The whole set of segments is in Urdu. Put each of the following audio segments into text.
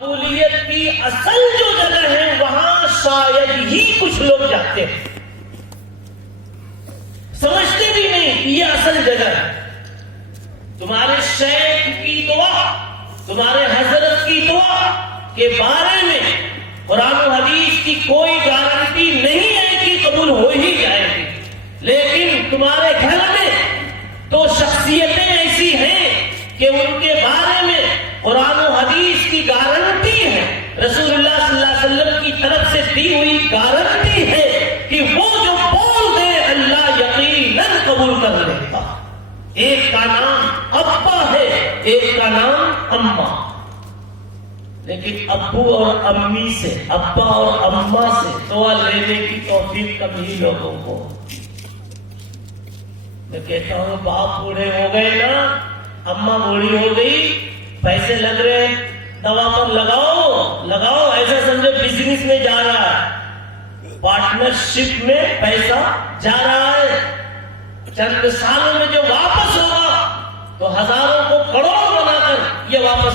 قبولیت کی اصل جو جگہ ہے وہاں شاید ہی کچھ لوگ جاتے ہیں، سمجھتے بھی نہیں کہ یہ اصل جگہ ہے۔ تمہارے شیخ کی دعا، تمہارے حضرت کی دعا کے بارے میں قرآن و حدیث کی کوئی گارنٹی نہیں ہے کہ قبول ہو ہی جائے گی، لیکن تمہارے گھر میں تو شخصیتیں ایسی ہیں کہ ان کے بارے میں قرآن و حدیث کی گارنٹی ہے، رسول اللہ صلی اللہ علیہ وسلم کی طرف سے دی ہوئی گارنٹی ہے کہ وہ جو بول دے اللہ یقیناً قبول کر لیتا۔ ایک کا نام ابا ہے، ایک کا نام اماں، لیکن ابو اور امی سے، ابا اور اماں سے دعا لینے کی توفیق کبھی لوگوں کو۔ میں کہتا ہوں باپ بوڑھے ہو گئے نا، اماں بوڑھی ہو گئی، پیسے لگ رہے ہیں دوا پر لگاؤ، ایسا سمجھو بزنس میں جا رہا ہے، پارٹنرشپ میں پیسہ جا رہا ہے، چند سالوں میں جو واپس ہوگا تو ہزاروں کو کروڑ بنا کر یہ واپس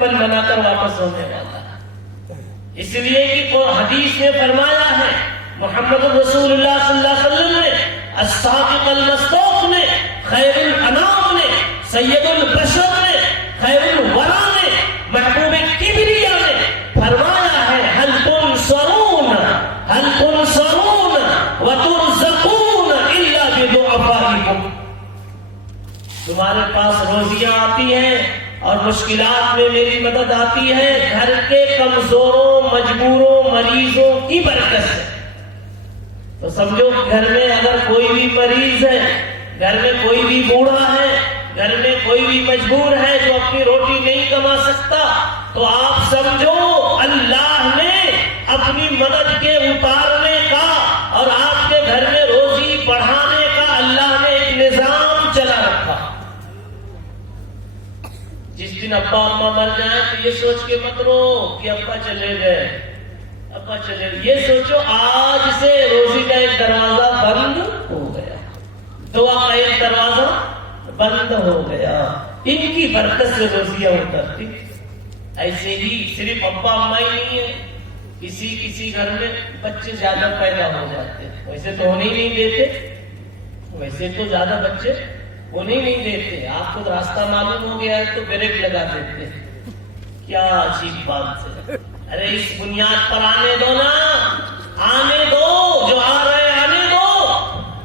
بنا کر واپس ہونے والا ہے۔ اس لیے کہ حدیث میں فرمایا ہے، محمد رسول اللہ صلی اللہ علیہ وسلم نے، الصادق المصدوق نے، خیر الانام نے، سید البشر نے، خیر الورا نے، محبوب کبریا نے فرمایا ہے، هل تنصرون وترزقون الا بضعفائكم۔ تمہارے پاس روزیاں آتی ہیں اور مشکلات میں میری مدد آتی ہے گھر کے کمزوروں، مجبوروں، مریضوں کی برکت سے۔ تو سمجھو گھر میں اگر کوئی بھی مریض ہے، گھر میں کوئی بھی بوڑھا ہے، گھر میں کوئی بھی مجبور ہے جو اپنی روٹی نہیں کما سکتا، تو آپ سمجھو اللہ نے اپنی مدد کے اتارنے کا اور آپ کے گھر میں روزی بڑھانے کا اللہ نے ایک نظام چلا رکھا۔ جس دن ابا اماں مر جائیں تو یہ سوچ کے مت رو کہ ابا چلے گئے، ابا چلے گئے، یہ سوچو آج سے روزی کا ایک دروازہ بند ہو گیا، دعا کا ایک دروازہ بند ہو گیا، ان کی برکت سے روزیاں اترتی۔ ایسے ہی صرف ابا اماں ہی نہیں ہے، کسی گھر میں بچے زیادہ پیدا ہو جاتے ہیں، ویسے تو ہونے ہی نہیں دیتے، ویسے تو زیادہ بچے ہونے ہی نہیں دیتے، آپ کو راستہ معلوم ہو گیا ہے تو بریک لگا دیتے، کیا عجیب بات ہے۔ ارے اس بنیاد پر آنے دو نا، آنے دو، جو آ رہے آنے دو۔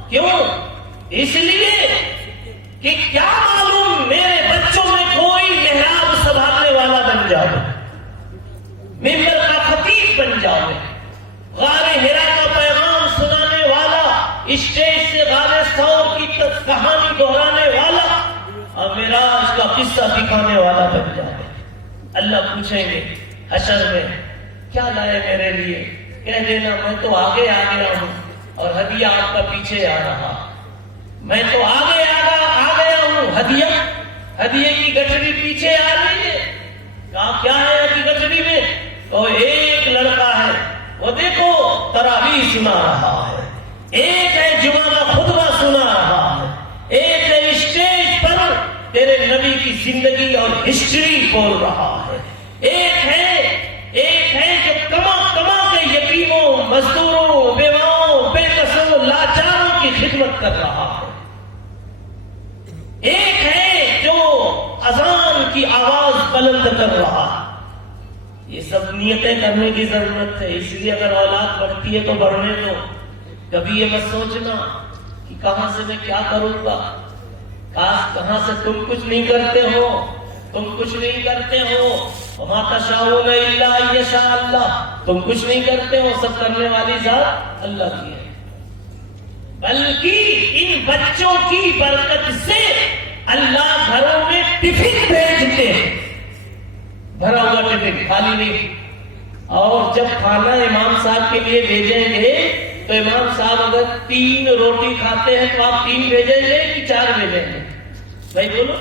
کیوں؟ اس لیے کہ کیا معلوم میرے بچوں میں کوئی محراب سنبھالنے والا بن جاؤ، ممبر کا خطیب بن جاؤ، غار حرا کا پیغام سنانے والا، اسٹیج سے غار ثور کی کہانی دہرانے والا اور معراج کا قصہ دکھانے والا بن جاؤ۔ اللہ پوچھیں گے حشر میں کیا لائے میرے لیے، کہہ دینا میں تو آگے آ گیا ہوں اور ہدیہ آپ کا پیچھے آ رہا، میں تو آگے آ گیا ہوں، ہدیے کی گٹھڑی پیچھے آ رہی ہے۔ کہا کیا ہے کی گٹھڑی میں؟ تو ایک لڑکا ہے وہ دیکھو تراویح سنا رہا ہے، ایک ہے جمعہ کا خطبہ سنا رہا ہے، ایک ہے اسٹیج پر تیرے نبی کی زندگی اور ہسٹری بول رہا ہے، ایک ہے جو کما کے یتیموں، مزدوروں، بیواؤں، بے کسوں، لاچاروں کی خدمت کر رہا ہے، ایک ہے جو اذان کی آواز بلند کر رہا ہے۔ یہ سب نیتیں کرنے کی ضرورت ہے، اس لیے اگر اولاد بڑھتی ہے تو بڑھنے دو، کبھی یہ مت سوچنا کہ کہاں سے میں کیا کروں گا، کہاں سے تم کچھ نہیں کرتے ہو، وما تشاءون الا ان یشاء اللہ، تم کچھ نہیں کرتے ہو، سب کرنے والی ذات اللہ کی ہے۔ بلکہ ان بچوں کی برکت سے اللہ گھروں میں ٹفن بھیجتے ہیں، بھرا ہوا ٹفن، خالی نہیں۔ اور جب کھانا امام صاحب کے لیے بھیجیں گے تو امام صاحب اگر 3 روٹی کھاتے ہیں تو آپ 3 بھیجیں گے کہ 4 بھیجیں گے؟ بھائی بولو،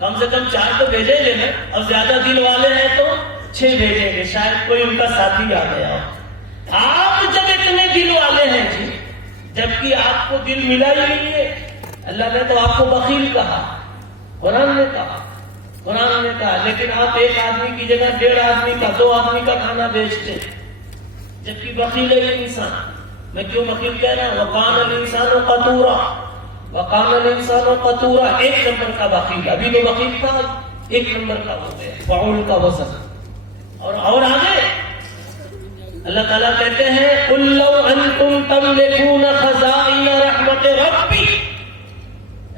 کم سے کم 4 تو بھیجیں گے نا، اور زیادہ دل والے ہیں تو 6 بھیجیں گے، شاید کوئی ان کا ساتھی آ گیا ہو۔ آپ جب اتنے دل والے ہیں جی، جبکہ آپ کو دل ملا ہی نہیں ہے، اللہ نے تو آپ کو بخیل کہا، قرآن نے کہا قرآن نے کہا، لیکن آپ ایک آدمی کی جگہ 1.5 آدمی کا 2 آدمی کا کھانا بیچتے، جبکہ بخیل ہے انسان۔ میں کیوں بخیل کہہ رہا ہوں؟ وَقَانَ الْإِنسَانُ قَتُورًا، وَقَانَ الْإِنسَانُ قَتُورًا، 1 نمبر کا بخیل، ابھی تو بخیل تھا، 1 نمبر کا ہو گیا، فعول کا وزن۔ اور آگے اللہ تعالیٰ کہتے ہیں قُلْ لَوْ أَنْتُمْ تَمْلِكُونَ خَزَائِنَ رَحْمَةِ رَبِّكَ،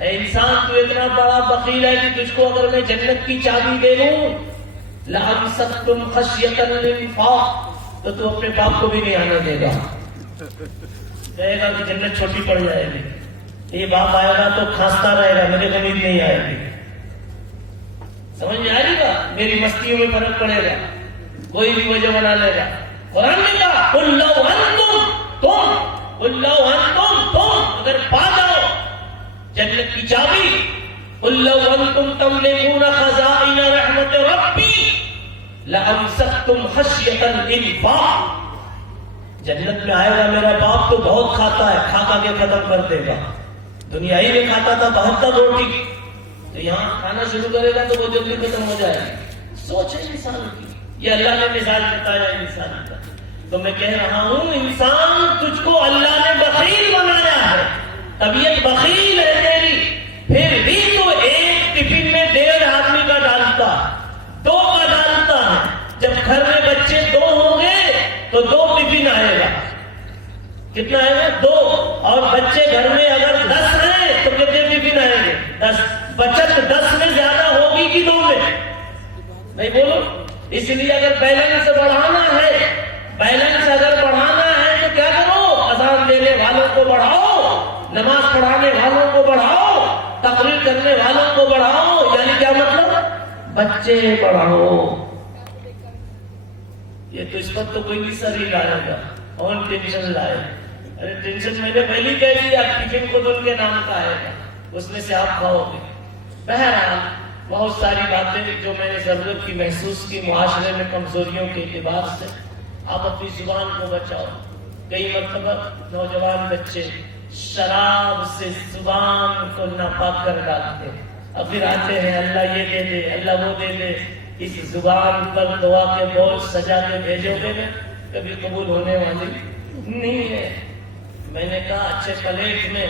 اے انسان تو اتنا بڑا بخیل ہے کہ تجھ کو اگر میں جنت کی چابی دے دوں لَأَمْسَكْتُمْ خَشْيَةَ الْإِنفَاقِ، تو اپنے باپ کو بھی نہیں آنے دے گا، کہے گا کہ جنت چھوٹی پڑ جائے گی، یہ باپ آئے گا تو کھانستا رہے گا، مجھے امید نہیں آئے گی۔ سمجھ میں آئے گا؟ میری مستیوں میں فرق پڑے گا، کوئی بھی وجہ بنا لے گا۔ قرآن نے کہا قُلْ لَوْ أَنْتُمْ تُم اگر پا جاؤ جنت کی چابی، قُلْ لَوْ أَنْتُمْ تَمْلِكُونَ خَزَائِنَ رَحْمَةِ رَبِّي لَأَمْسَكْتُمْ خَشْيَةَ الْإِنفَاقِ، جنت میں آئے گا میرا باپ تو بہت کھاتا ہے، کھا کے ختم کر دے گا، دنیا ہی میں کھاتا تھا 72 روٹی، تو یہاں کھانا شروع کرے گا تو وہ جلدی ختم ہو جائے گی۔ سوچ ہے انسان کی، یہ اللہ نے مثال بتایا انسان کا۔ تو میں کہہ رہا ہوں انسان تجھ کو اللہ نے بخیل بنایا ہے، طبیعت بخیل ہے تیری، پھر بھی تو ایک ٹفن میں 1.5 آدمی کا ڈالتا، 2 کا ڈالتا ہے، جب گھر میں بچے 2 ہوں گے تو 2 ٹفن آئے گا، کتنا آئے گا؟ 2، اور بچے گھر میں اگر 10 ہیں تو کتنے ٹفن آئیں گے؟ 10۔ بچت 10 میں زیادہ ہوگی کہ 2 میں؟ نہیں بولو۔ اس لیے اگر بیلنس بڑھانا ہے، بیلنس اگر بڑھانا ہے تو کیا کرو؟ اذان دینے والوں کو بڑھاؤ، نماز پڑھانے والوں کو بڑھاؤ، تقریر کرنے والوں کو بڑھاؤ، یعنی کیا مطلب؟ بچے بڑھاؤ۔ یہ تو اس پر تو کوئی بھی سر ہی لائے گا، کون ٹینشن لائے؟ ارے ٹینشن میں نے پہلی کہہ دیا، ٹفن کو تو ان کے نام کا آئے گا، اس میں سے آپ کھاؤ گے۔ بہرحال بہت ساری باتیں جو میں نے ضرورت کی محسوس کی معاشرے میں کمزوریوں کے اعتبار سے، آپ اپنی زبان کو بچاؤ۔ کئی مرتبہ نوجوان بچے شراب سے زبان کو ناپاک کر ڈالتے، اب پھر آتے ہیں اللہ یہ دے دے، اللہ وہ دے دے، اس زبان پر دعا کے بول سجا کے بھیجو گے نا، کبھی قبول ہونے والی نہیں ہے۔ میں نے کہا اچھے پلیٹ میں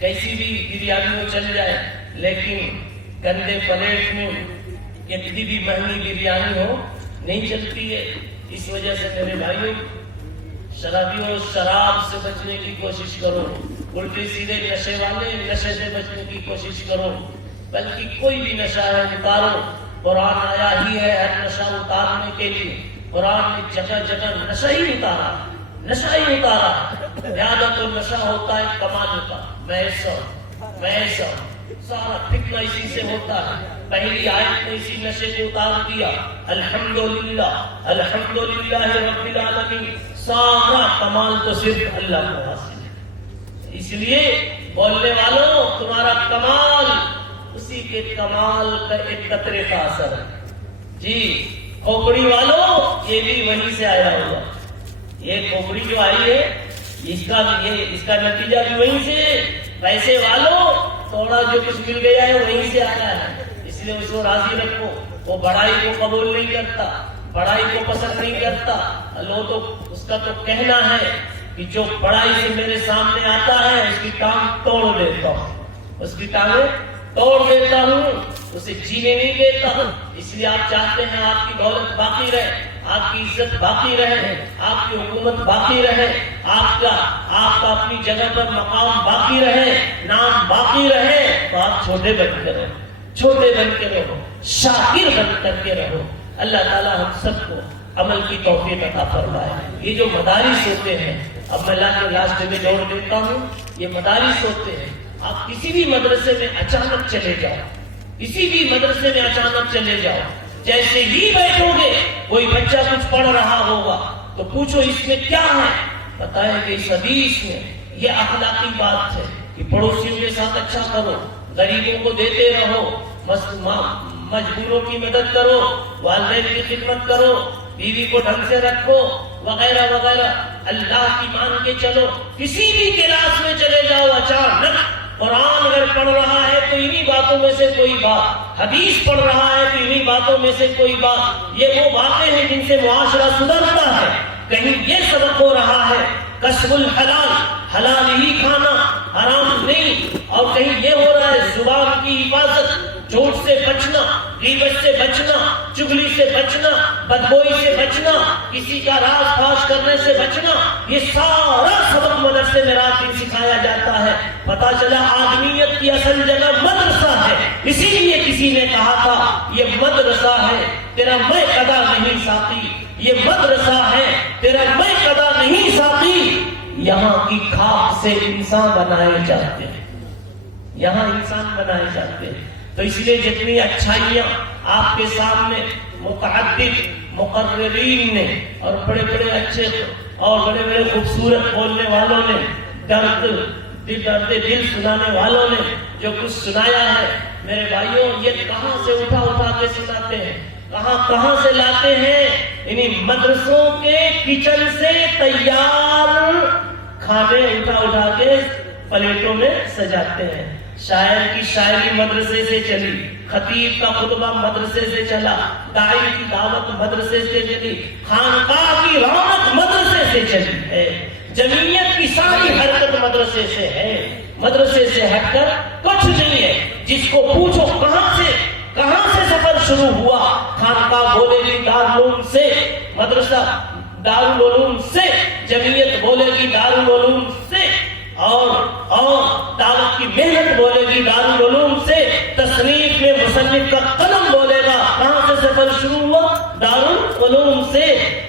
کیسی بھی بریانی چل جائے، لیکن گندے پلیٹ میں کتنی بھی مہنگی بریانی ہو نہیں چلتی ہے۔ اس وجہ سے میرے بھائیوں، شرابیوں شراب سے بچنے کی کوشش کرو، الٹے سیدھے نشے والے نشے سے بچنے کی کوشش کرو، بلکہ کوئی بھی نشہ ہے اتارو۔ قرآن آیا ہی ہے ہر نشہ اتارنے کے لیے، قرآن نے جگہ جگہ نشہ ہی اتارا، نشہ ہی اتارا۔ زیادہ تو نشہ ہوتا ہے کمال کا، میسر سارا فتنہ اسی سے ہوتا ہے۔ پہلی آیت نے اسی نشے کو اتار دیا، الحمدللہ الحمدللہ رب العالمین، سارا کمال تو صرف اللہ کو حاصل ہے۔ اس لیے بولنے والوں تمہارا کمال اسی کے کمال کا ایک قطرے کا اثر ہے۔ جی کھوپڑی والوں یہ بھی وہیں سے آیا ہوا، یہ کھوپڑی جو آئی ہے اس کا نتیجہ بھی وہیں سے۔ پیسے والوں تھوڑا جو کچھ مل گیا ہے وہیں سے آیا ہے، اس لیے اس کو راضی رکھو۔ وہ بڑائی کو قبول نہیں کرتا، بڑائی کو پسند نہیں کرتا، لو تو اس کا تو کہنا ہے کہ جو بڑائی سے میرے سامنے آتا ہے اس کی ٹانگ توڑ دیتا ہوں، اس کی ٹانگیں توڑ دیتا ہوں، اسے جینے نہیں دیتا ہوں۔ اس لیے آپ چاہتے ہیں آپ کی دولت باقی رہے، آپ کی عزت باقی رہے، آپ کی حکومت باقی رہے، آپ کا اپنی جگہ پر مقام باقی رہے، نام باقی رہے، تو آپ چھوٹے بن کے رہو، چھوٹے بن کے رہو، شاکر بن کر کے رہو۔ اللہ تعالیٰ ہم سب کو عمل کی توفیق عطا فرمائے۔ یہ جو مدارس ہوتے ہیں، اب میں لاسٹ میں جوڑ دیتا ہوں، یہ مدارس ہوتے ہیں، آپ کسی بھی مدرسے میں اچانک چلے جاؤ، کسی بھی مدرسے میں اچانک چلے جاؤ، جیسے ہی بیٹھو گے کوئی بچہ کچھ پڑھ رہا ہوگا تو پوچھو اس میں کیا ہے، بتائیں کہ اس حدیث میں یہ اخلاقی بات ہے کہ پڑوسیوں کے ساتھ اچھا کرو، غریبوں کو دیتے رہو، مجبوروں کی مدد کرو، والدین کی خدمت کرو، بیوی کو ڈھنگ سے رکھو، وغیرہ وغیرہ۔ اللہ کی مان کے چلو۔ کسی بھی کلاس میں چلے جاؤ، اچانک قرآن اگر پڑھ رہا ہے تو انہی باتوں میں سے کوئی بات، حدیث پڑھ رہا ہے تو انہی باتوں میں سے کوئی بات، یہ وہ باتیں ہیں جن سے معاشرہ سدھرتا ہے۔ کہیں یہ سبق ہو رہا ہے کسب الحلال، حلال ہی کھانا، حرام نہیں، اور کہیں یہ ہو رہا ہے زبان کی حفاظت، جھوٹ سے بچنا، غیبت سے بچنا، چغلی سے بچنا، بدگوئی سے بچنا، کسی کا راز فاش کرنے سے بچنا، یہ سارا سبق مدرسے میں رات دن سکھایا جاتا ہے۔ پتا چلا آدمیت کی اصل جگہ مدرسہ ہے، اسی لیے کسی نے کہا تھا یہ مدرسہ ہے تیرا میں قدا نہیں ساقی، یہ مدرسہ ہے تیرا میں قدا نہیں ساقی۔ یہاں کی کھاک سے انسان بنائے جاتے ہیں، یہاں انسان بنائے جاتے ہیں۔ تو اس لیے جتنی اچھائیاں آپ کے سامنے متعدد مقررین نے اور بڑے بڑے اچھے اور بڑے بڑے خوبصورت بولنے والوں نے، درد دل سنانے والوں نے جو کچھ سنایا ہے، میرے بھائیوں یہ کہاں سے اٹھا اٹھا کے سناتے ہیں، کہاں سے لاتے ہیں؟ انہیں مدرسوں کے کچن سے تیار کھانے اٹھا کے پلیٹوں میں سجاتے ہیں۔ شاعر کی شاعری مدرسے سے چلی، خطیب کا خطبہ مدرسے سے چلا، داعی کی دعوت مدرسے سے چلی، خانقاہ کی رونق مدرسے سے چلی ہے، جمعیت کی ساری حرکت مدرسے سے ہے۔ مدرسے سے ہٹ کر کچھ نہیں ہے۔ جس کو پوچھو کہاں سے سفر شروع ہوا، خانقاہ بولے گی دارالعلوم سے، مدرسہ دارالعلوم سے، جمعیت بولے گی دارالعلوم سے، اور دعوت کی محنت بولے گی دارالعلوم سے، تصنیف میں مصنف کا قلم بولے گا کہاں سے سفر شروع ہوا، دارالعلوم سے۔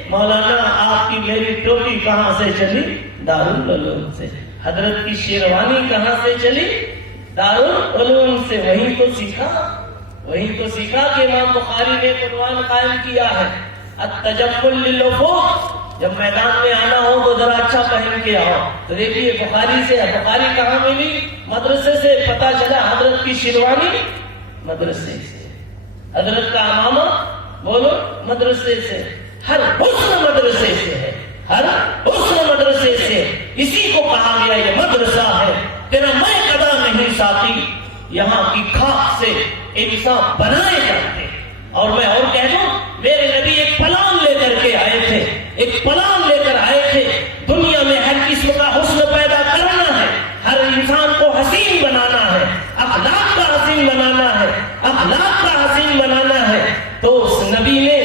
مولانا آپ کی میری ٹوپی کہاں سے چلی، دارالعلوم سے۔ حضرت کی شیروانی کہاں سے چلی، دارالعلوم سے۔ وہیں تو سیکھا کہ امام بخاری نے عنوان قائم کیا ہے التجمل للوفود، جب میدان میں آنا ہو تو ذرا اچھا پہن کے آؤ۔ تو دیکھیے بخاری کہاں ملی، مدرسے سے۔ پتا چلا حضرت کی شیروانی مدرسے سے، حضرت کا امامہ بولو مدرسے سے، ہر حسن مدرسے سے ہے، ہر حسن مدرسے سے۔ اسی کو کہا گیا یہ مدرسہ ہے تیرا میں قدا نہیں ساقی۔ یہاں کی کھاک سے انسان بنائے جاتے ہیں۔ اور میں اور کہہ دوں، میرے نبی ایک پلان لے کر کے آئے تھے، ایک پلان لے کر آئے تھے۔ دنیا میں ہر قسم کا حسن پیدا کرنا ہے، ہر انسان کو حسین بنانا ہے، اخلاق کا حسین بنانا ہے، اخلاق کا حسین بنانا ہے۔ تو اس نبی نے